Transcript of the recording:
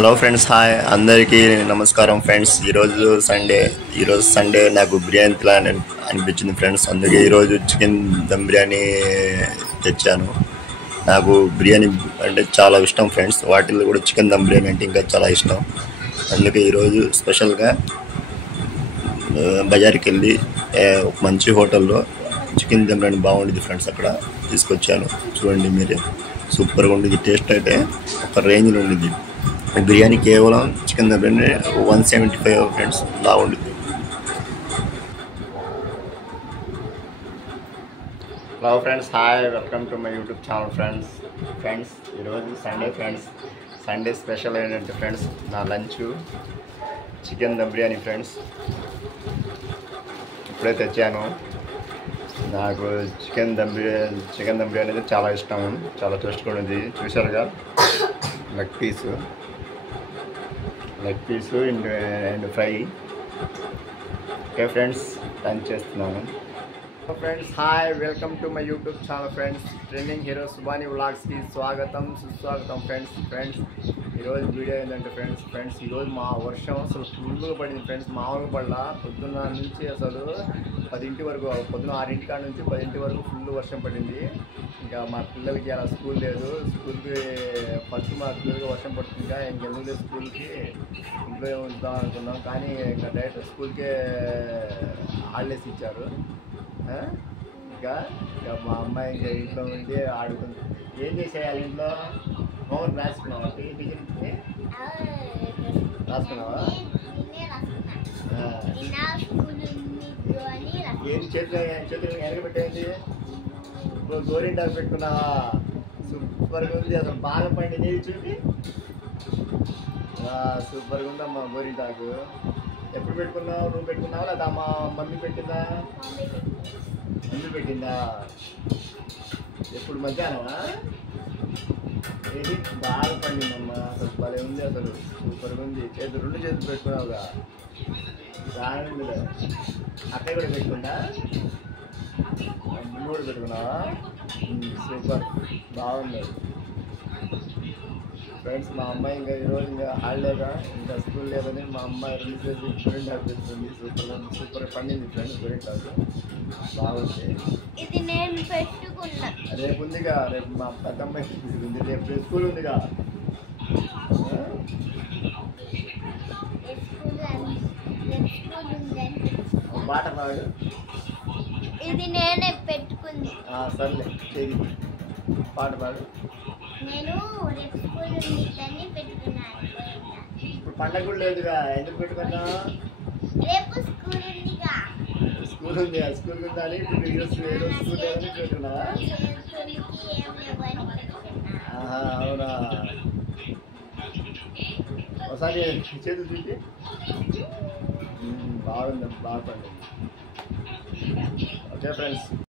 Hello friends, hi అందరికీ నమస్కారం friends. ఈరోజు సండే నాకు బిర్యానీ తినాలని అనిపించింది ఫ్రెండ్స్. అందుకే ఈరోజు చికెన్ దమ్ బిర్యానీ తెచ్చాను. నాకు బిర్యానీ అంటే చాలా ఇష్టం ఫ్రెండ్స్. వాటిల్లో కూడా చికెన్ దమ్ బిర్యానీ అంటే ఇంకా చాలా ఇష్టం. అందుకే ఈరోజు స్పెషల్గా బజార్కి వెళ్ళి ఒక మంచి హోటల్లో చికెన్ దమ్ బిర్యానీ బాగుండేది ఫ్రెండ్స్, అక్కడ తీసుకొచ్చాను. చూడండి మీరే, సూపర్గా ఉండేది. టేస్ట్ అయితే ఒక రేంజ్లో ఉండేది. బిర్యానీ కేవలం చికెన్ దమ్ బిర్యానీ 175 ఫ్రెండ్స్, బాగుండేది. Hello friends, hi, welcome to my YouTube channel friends. ఈరోజు సండే ఫ్రెండ్స్. సండే స్పెషల్ ఏంటంటే ఫ్రెండ్స్, నా lunch chicken dum biryani friends. ఇప్పుడే తెచ్చాను. నాకు చికెన్ దమ్ బిర్యానీ అయితే చాలా ఇష్టం, చాలా టేస్ట్గా ఉంది. చూసారుగా, leg piece and fry. Okay friends, lunch చేస్తున్నాను. Friends, hi, welcome to my YouTube channel friends. Trending hero Subani వ్లాగ్స్కి స్వాగతం, సుస్వాగతం ఫ్రెండ్స్. ఈరోజు వీడియో ఏంటంటే ఫ్రెండ్స్ ఈరోజు మా వర్షం అసలు ఫుల్గా పడింది ఫ్రెండ్స్. మామూలుగా పడలా. పొద్దున్న నుంచి అసలు 10 వరకు, పొద్దున్న 6 కాడ నుంచి 10 వరకు ఫుల్ వర్షం పడింది. ఇంకా మా పిల్లలకి అలా స్కూల్ లేదు. స్కూల్కి ఫస్ట్ మా పిల్లలకి వర్షం పడుతుంది. ఇంకా ఇంకెందుకు లేదు స్కూల్కి, ఇంట్లో ఉంచుదాం అనుకున్నాం. కానీ ఇంకా డైరెక్ట్ స్కూల్కే హాలిడేస్ ఇచ్చారు. ఇంకా మా అమ్మాయి ఇంకా ఇంట్లో ఉండి ఆడుతుంది. ఏం చేసేయాలి ఇంట్లో? హోంవర్క్ రాసుకున్నావా? రాసుకున్నావా? ఏం చేతులు ఎనగబెట్టేది? గోరింటాకు పెట్టుకున్నావా? సూపర్గా ఉంది. అసలు బాగా పండింది. చూపి, సూపర్గా ఉందమ్మా గోరింటాకు. ఎప్పుడు పెట్టుకున్నావు? నువ్వు పెట్టుకున్నావా లేదా మా మమ్మీ పెట్టిందా? మమ్మీ పెట్టిందా? ఎప్పుడు మధ్యాహ్నమా? ఏది బాగా పండిందమ్మా. అసలు భలే ఉంది. అసలు సూపర్గా ఉంది. రెండు చేతులు పెట్టుకున్నావుగా, బాగుంది. అక్కయ్య కూడా పెట్టుకుందా? నువ్వు కూడా పెట్టుకున్నావా? సూపర్, బాగుంది ఫ్రెండ్స్. మా అమ్మాయి ఇంకా ఈరోజు ఇంకా హాలిడేగా, ఇంకా స్కూల్ లేదని మా అమ్మాయి 2 కేజీలు గోరింటాకు పెట్టుకుంది. సూపర్ పండింది ఫ్రెండ్స్. గోరింటాకు బాగుంది. రేపు ఉందిగా, రేపు మా పెద్ద అమ్మాయి ఉంది. రేపు స్కూల్ ఉందిగా. పాట పాడు. ఇది నేనే పెట్టుకుంది. సర్లే, చెయ్యి, పాట పాడు. నేను రేపు స్కూల్ ఉందని పెట్టుకున్నాను. ఇప్పుడు పండగ కూడా లేదుగా, ఎందుకు పెట్టుకున్నా? రేపు స్కూల్ ఉందిగా. స్కూల్ ఉంది, స్కూల్ ఉండాలి. ఇప్పుడు ఈరోజు స్కూల్ లేదని పెట్టుకున్నావా? అవునా? ఒకసారి చేతులు చూసి. బాగుంది, బాగా పండింది. Okay friends.